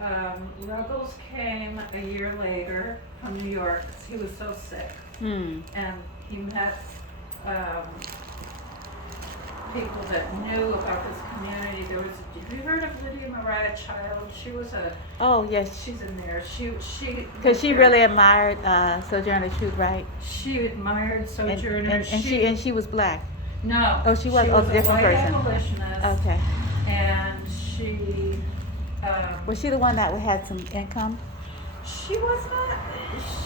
Ruggles came a year later from New York because he was so sick. Hmm. And he met um, people that knew about this community. Have you heard of Lydia Mariah Child? She was Oh, yes. she's in there. Because she really admired Sojourner Truth, right? She admired Sojourner. And she was black. No. Oh, she was. She Oh, was a different white person. abolitionist. Okay. And she. Was she the one that had some income? She was not.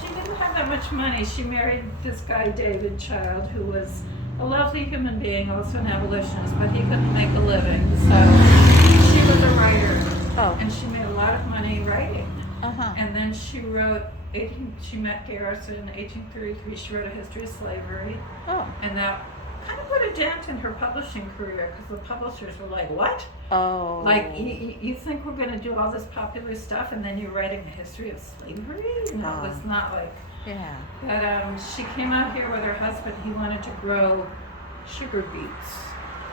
She didn't have that much money. She married this guy David Child, who was a lovely human being, also an abolitionist, but he couldn't make a living. So she was a writer, Oh. and she made a lot of money writing. Uh-huh. And then she wrote. She met Garrison in 1833. She wrote a history of slavery, Oh. and that kind of put a dent in her publishing career because the publishers were like, "What? Oh. Like, you think we're going to do all this popular stuff and then you're writing a history of slavery?" No, Oh. it's not like. Yeah. But she came out here with her husband. He wanted to grow sugar beets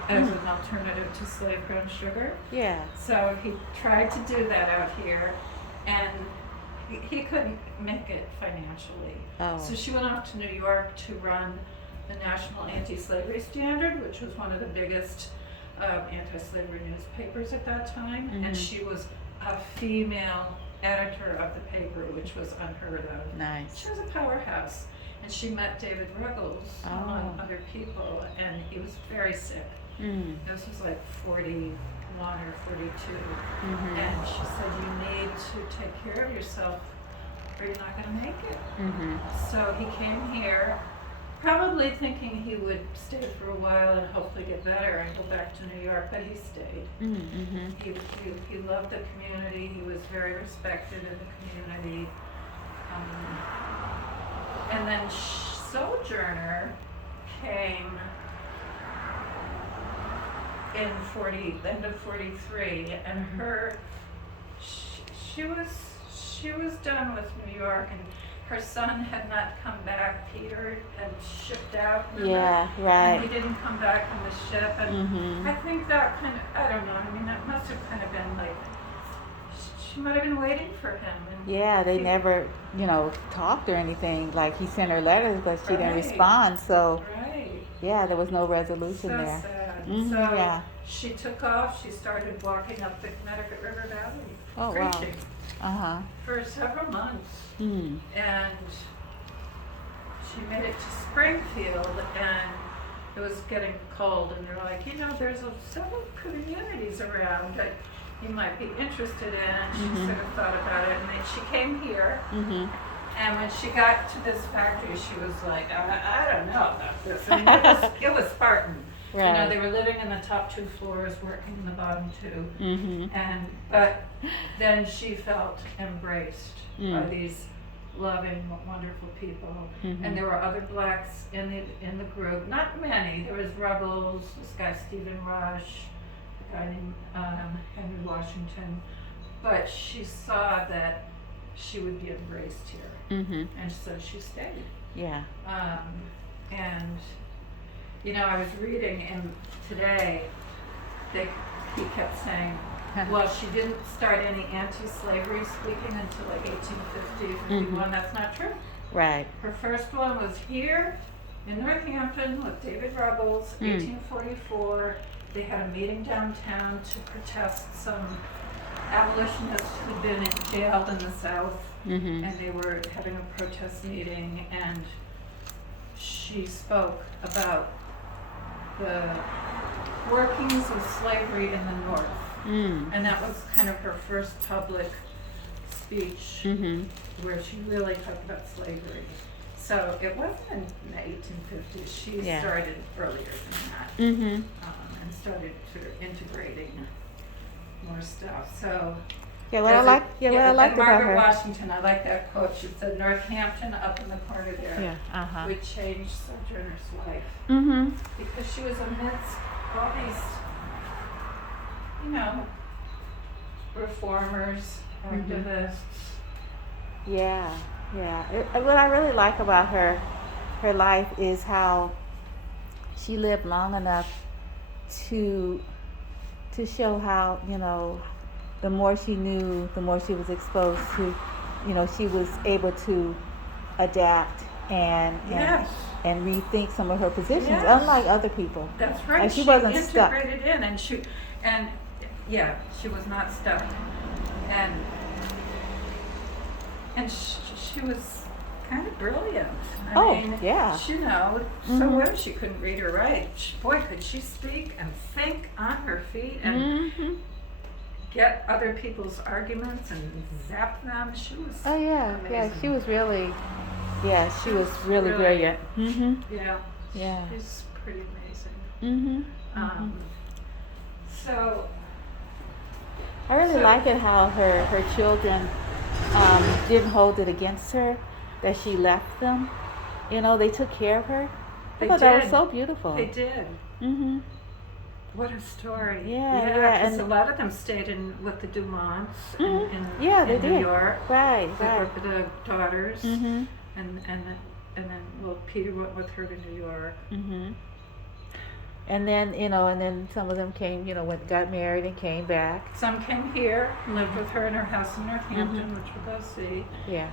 as an alternative to slave-grown sugar. Yeah. So he tried to do that out here, and he couldn't make it financially. Oh. So she went off to New York to run the National Anti-Slavery Standard, which was one of the biggest anti-slavery newspapers at that time, and she was a female editor of the paper, which was unheard of. Nice. She was a powerhouse, and she met David Ruggles among other people, and he was very sick. This was like 41 or 42, and she said, "You need to take care of yourself, or you're not going to make it." So he came here, probably thinking he would stay for a while and hopefully get better and go back to New York, but he stayed. He loved the community. He was very respected in the community. And then Sojourner came in end of 43, and she was done with New York, and her son had not come back. Peter had shipped out. Remember? Yeah, right. And he didn't come back on the ship, and I think that kind of, I don't know, I mean, that must have kind of been like, she might have been waiting for him. And yeah, they never, talked or anything. Like, he sent her letters, but she didn't respond. So, yeah, there was no resolution so there. Sad. So, yeah. She took off. She started walking up the Connecticut River Valley, preaching for several months. And she made it to Springfield, and it was getting cold, and they're like, there's several communities around that you might be interested in. And she sort of thought about it, and then she came here. And when she got to this factory, she was like, I don't know about this. I mean, it was Spartan. Right. They were living in the top 2 floors, working in the bottom 2. But then she felt embraced by these loving, wonderful people. And there were other blacks in the group. Not many. There was Ruggles, this guy Stephen Rush, a guy named Henry Washington. But she saw that she would be embraced here. And so she stayed. Yeah. And I was reading, and today he kept saying, well, she didn't start any anti-slavery speaking until like 1850, 51. That's not true. Right. Her first one was here in Northampton with David Ruggles, 1844. They had a meeting downtown to protest some abolitionists who'd been jailed in the South, and they were having a protest meeting, and she spoke about the workings of slavery in the North. And that was kind of her first public speech where she really talked about slavery. So it wasn't in the 1850s. She started earlier than that, and started sort of integrating more stuff. So what I liked about Margaret her. Washington, I like that quote. She said, "Northampton up in the corner there would change Sojourner's life because she was amidst all these, reformers, activists." Yeah. What I really like about her life is how she lived long enough to show how the more she knew, the more she was exposed to, she was able to adapt Yes. and rethink some of her positions, Yes. unlike other people. That's right. Like she wasn't stuck. Integrated in, and she was not stuck, and she was kind of brilliant. I mean, yeah. So Mhm. what if she couldn't read or write? Boy, could she speak and think on her feet and get other people's arguments and zap them. She was amazing. Yeah, she was really, she was really brilliant. Yeah. Yeah. She's pretty amazing. So I really like it how her children didn't hold it against her that she left them. They took care of her. I thought that was so beautiful. They did. What a story. Yeah, because a lot of them stayed with the Dumonts in they New did. York. Right. The daughters. And then Peter went with her to New York. And then some of them came, got married and came back. Some came here, lived with her in her house in Northampton, which we'll go see. Yeah.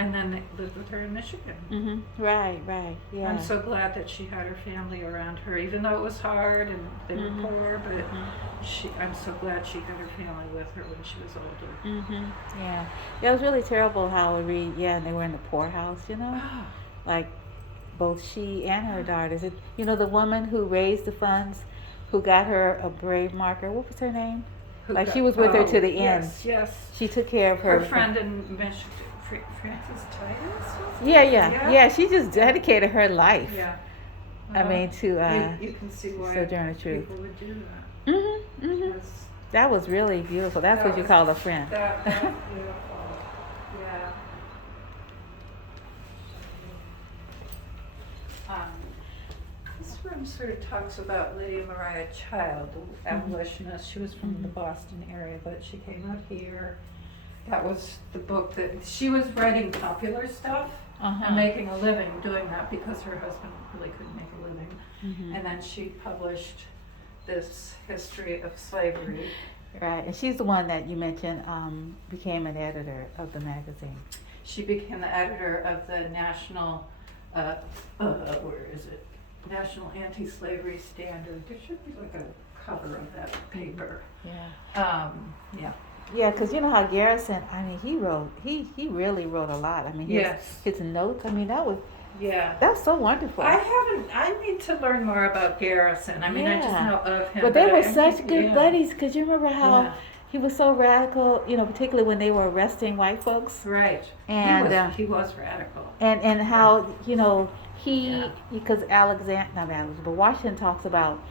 And then they lived with her in Michigan. Right. Yeah. I'm so glad that she had her family around her, even though it was hard and they were poor. But I'm so glad she had her family with her when she was older. Yeah. It was really terrible how and they were in the poorhouse. Like both she and her daughters. The woman who raised the funds, who got her a Brave marker. What was her name? She was with her to the end. Yes. She took care of her friend in Michigan. Frances Titus? Yeah. She just dedicated her life. Yeah. To you can see why Sojourner Truth. people would do that. That was really beautiful. That's what you call a friend. That was beautiful. Yeah. This room sort of talks about Lydia Mariah Child, the abolitionist. She was from the Boston area, but she came out here. That was the book that she was writing popular stuff and making a living doing that because her husband really couldn't make a living. And then she published this history of slavery. Right, and she's the one that you mentioned became an editor of the magazine. She became the editor of the National, where is it? National Anti-Slavery Standard. There should be like a cover of that paper. Yeah. Yeah, because you know how Garrison, he really wrote a lot. His notes, that's so wonderful. I need to learn more about Garrison. I just know of him. But they were such good buddies, because you remember how he was so radical, particularly when they were arresting white folks. Right. And he was radical. And how, because Washington talks about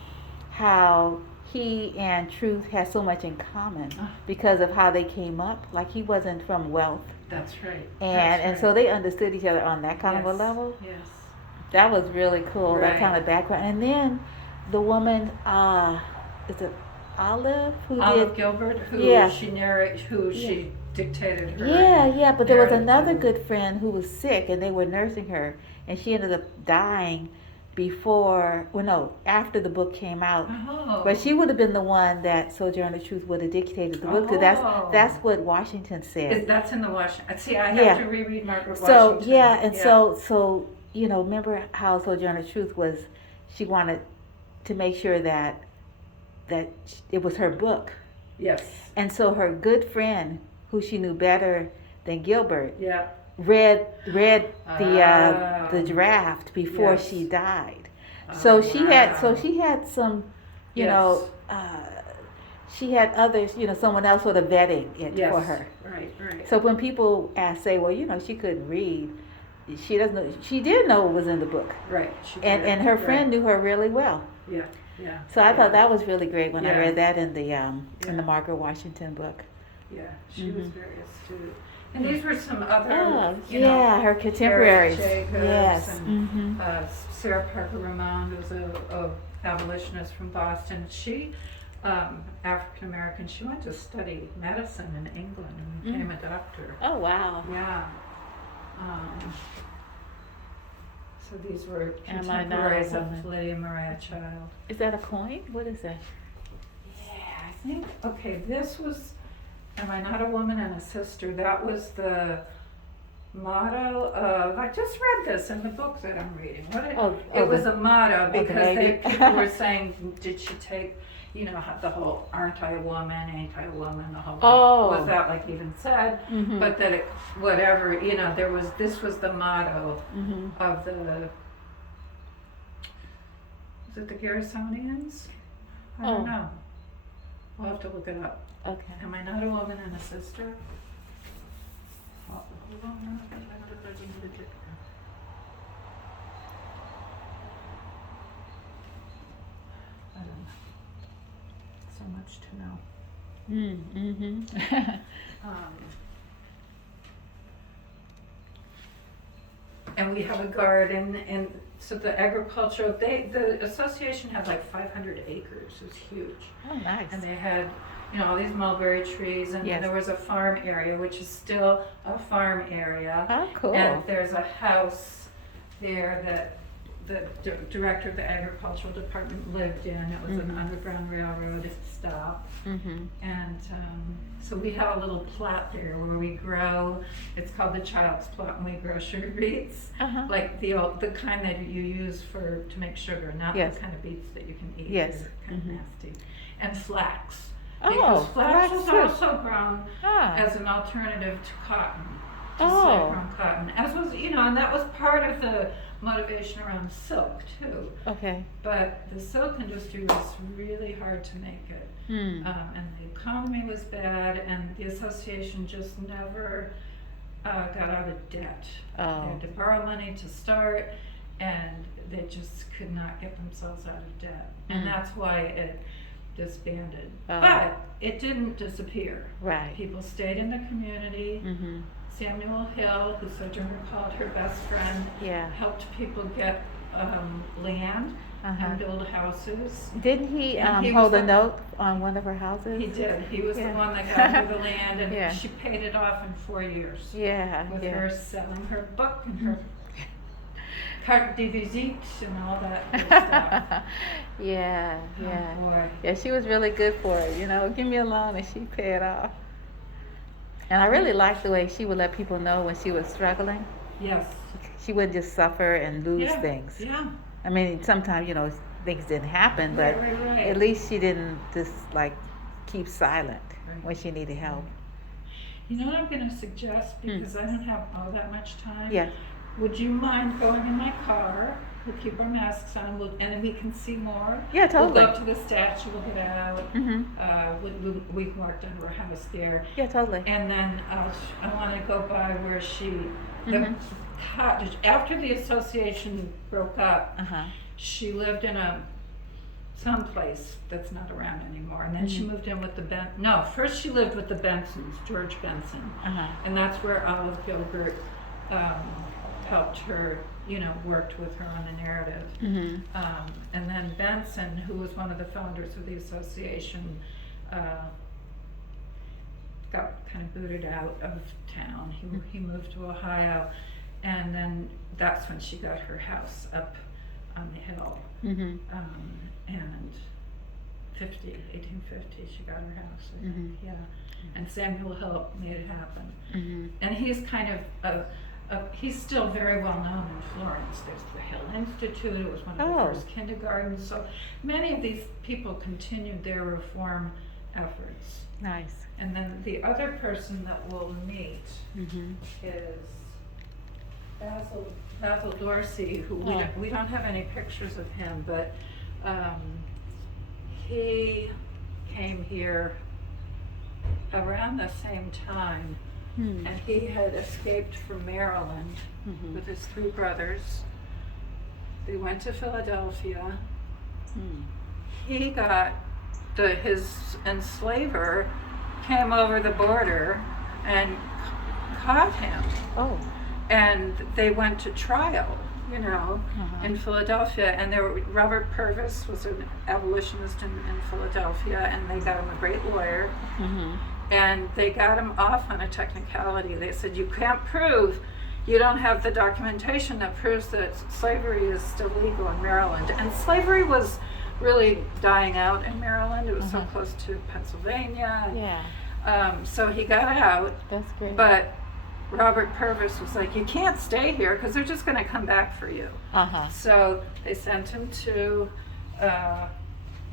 how he and Truth had so much in common because of how they came up. Like he wasn't from wealth. That's right. And so they understood each other on that kind of a level. Yes. That was really cool, Right. that kind of background. And then the woman, is it Olive? Olive Gilbert, who she dictated her. Yeah, but there was narrative another to. good friend who was sick and they were nursing her and she ended up dying after the book came out. Oh. But she would have been the one that Sojourner Truth would have dictated the book to. That's what Washington said. That's in the Washington. See, I have to reread Margaret So Washington. so remember how Sojourner Truth was? She wanted to make sure that it was her book. Yes. And so her good friend, who she knew better than Gilbert, read the draft before she died. So she had some, she had others, someone else sort of vetting it for her. Right. So when people say, well, she couldn't read, she doesn't know. She did know what was in the book. Right. And her friend knew her really well. Yeah. So I thought that was really great when I read that in the Margaret Washington book. Yeah, she was very astute. And these were some other, her contemporaries. Jacobs Yes. and Sarah Parker Ramon, who was a abolitionist from Boston. She, African American, she went to study medicine in England and became a doctor. Oh wow. Yeah. So these were contemporaries of Lydia Mariah Child. Is that a coin? What is that? Yeah, I think, okay, this was, am I not a woman and a sister? That was the motto of, I just read this in the book that I'm reading. It was a motto because people were saying, did she take, you know, the whole aren't I a woman, ain't I a woman, the whole was that like even said, but that it, whatever, you know, this was the motto of the, is it the Garrisonians? I don't know. We'll have to look it up. Okay. Am I not a woman and a sister? I don't know. So much to know. And we have a garden, and so the agricultural, the association had like 500 acres. It was huge. Oh, nice. And they had, you know, all these mulberry trees, and there was a farm area, which is still a farm area. Oh, cool. And there's a house there that the director of the agricultural department lived in. It was an underground railroad stop. And so we have a little plot there where we grow, it's called the child's plot, and we grow sugar beets, like the kind that you use to make sugar, not the kind of beets that you can eat. They're kind of nasty. And flax. Because flax is also grown as an alternative to cotton, grown cotton. As was, you know, and that was part of the motivation around silk too. Okay. But the silk industry was really hard to make it. And the economy was bad, and the association just never got out of debt. They had to borrow money to start, and they just could not get themselves out of debt. And that's why it disbanded. But it didn't disappear. Right. People stayed in the community. Samuel Hill, who Sojourner called her best friend, helped people get land and build houses. Didn't he hold a note on one of her houses? He did. He was the one that got her the land, and she paid it off in 4 years. With her selling her book and her carte de visite and all that good stuff. Yeah, she was really good for it. You know, give me a loan and she'd pay it off. And I really liked the way she would let people know when she was struggling. Yes. She would just suffer and lose things. Yeah. I mean, sometimes, you know, things didn't happen, but at least she didn't just like keep silent when she needed help. You know what I'm going to suggest, because I don't have all that much time? Yeah. Would you mind going in my car? We'll keep our masks on, and then we can see more. Yeah, totally. We'll go up to the statue, we'll get out. We walked under her house there. Yeah, totally. And then I want to go by where the cottage, after the association broke up, she lived in someplace that's not around anymore. And then she moved in with first she lived with the Bensons, George Benson. And that's where Olive Gilbert helped her, you know, worked with her on the narrative. And then Benson, who was one of the founders of the association, got kind of booted out of town. He moved to Ohio, and then that's when she got her house up on the hill. And 1850 she got her house, I think. And Samuel Hill made it happen. And he's kind of he's still very well known in Florence. There's the Hill Institute. It was one of the first kindergartens. So many of these people continued their reform efforts. Nice. And then the other person that we'll meet is Basil Dorsey, who we don't have any pictures of him, but he came here around the same time. And he had escaped from Maryland with his 3 brothers. They went to Philadelphia. He got his enslaver came over the border and caught him. And they went to trial, you know, in Philadelphia. And Robert Purvis was an abolitionist in Philadelphia, and they got him a great lawyer. And they got him off on a technicality. They said, you can't prove, you don't have the documentation that proves that slavery is still legal in Maryland. And slavery was really dying out in Maryland. It was so Uh-huh. close to Pennsylvania. Yeah, So he got out, that's great. but Robert Purvis was like, you can't stay here because they're just going to come back for you. Uh-huh. So they sent him to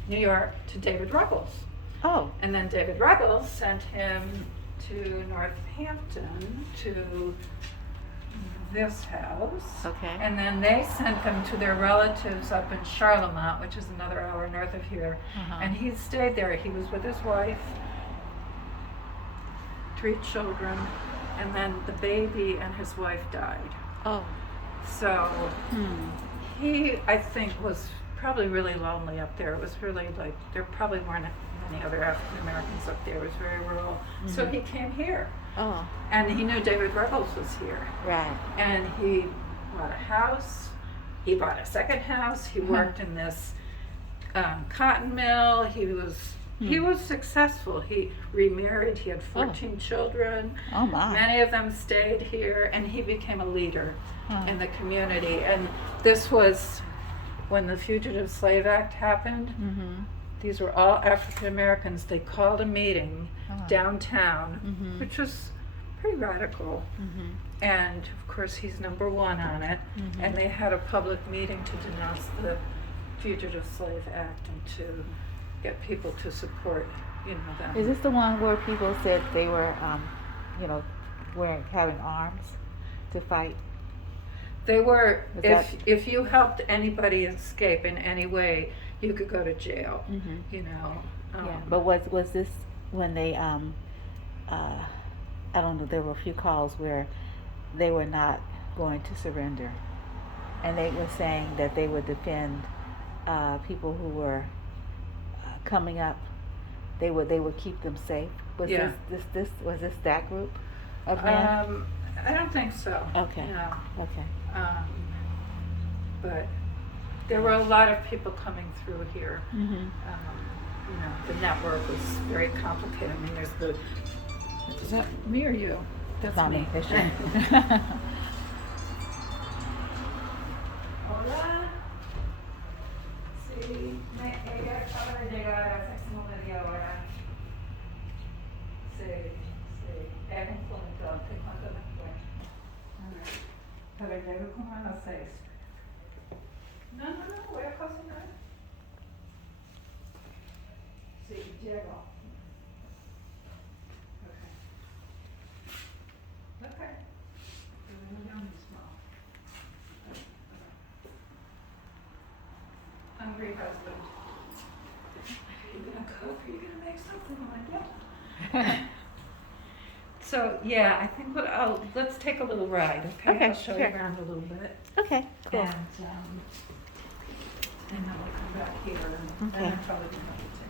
New York to David Ruggles. Oh, And then David Ruggles sent him to Northampton to this house. okay. And then they sent them to their relatives up in Charlemont, which is another hour north of here. Uh-huh. And he stayed there. He was with his wife, 3 children, and then the baby and his wife died. Oh. So Hmm. he, I think, was probably really lonely up there. It was really like, there probably weren't many other African Americans up there. It was very rural. So he came here. Oh, And he knew David Ruggles was here. right. And he bought a house. He bought a second house. He worked in this cotton mill. He was successful. He remarried. He had 14 children. Oh my. Many of them stayed here, and he became a leader Huh. in the community. And this was when the Fugitive Slave Act happened. Mm-hmm. These were all African Americans. They called a meeting downtown, Mhm. which was pretty radical. Mm-hmm. And of course, he's number 1 on it. And they had a public meeting to denounce the Fugitive Slave Act and to get people to support, them. Is this the one where people said they were, having arms to fight? They were, Was if you helped anybody escape in any way, you could go to jail. Mm-hmm. Yeah, but was this when they I don't know, there were a few calls where they were not going to surrender, and they were saying that they would defend people who were coming up. They would keep them safe. Was Yeah. was this that group of men? I don't think so. Okay. No. Okay. But there were a lot of people coming through here. Mm-hmm. The network was very complicated. I mean, there's is that me or you? That's Not me. me. That's you. Hola. Sí, ella acaba de llegar hace como media hora. Sí, sí. Es un punto. Te cuento después. Pero llego como a las 6. No, voy a cocinar. Sí, llego. Okay. Ya mismo. Hungry husband. Are you gonna cook? Are you gonna make something? I'm like, yeah. So yeah, I think let's take a little ride, okay? Okay, I'll show sure. you around a little bit. Okay. Cool. And then we'll come back here and Okay. then I'm probably gonna have to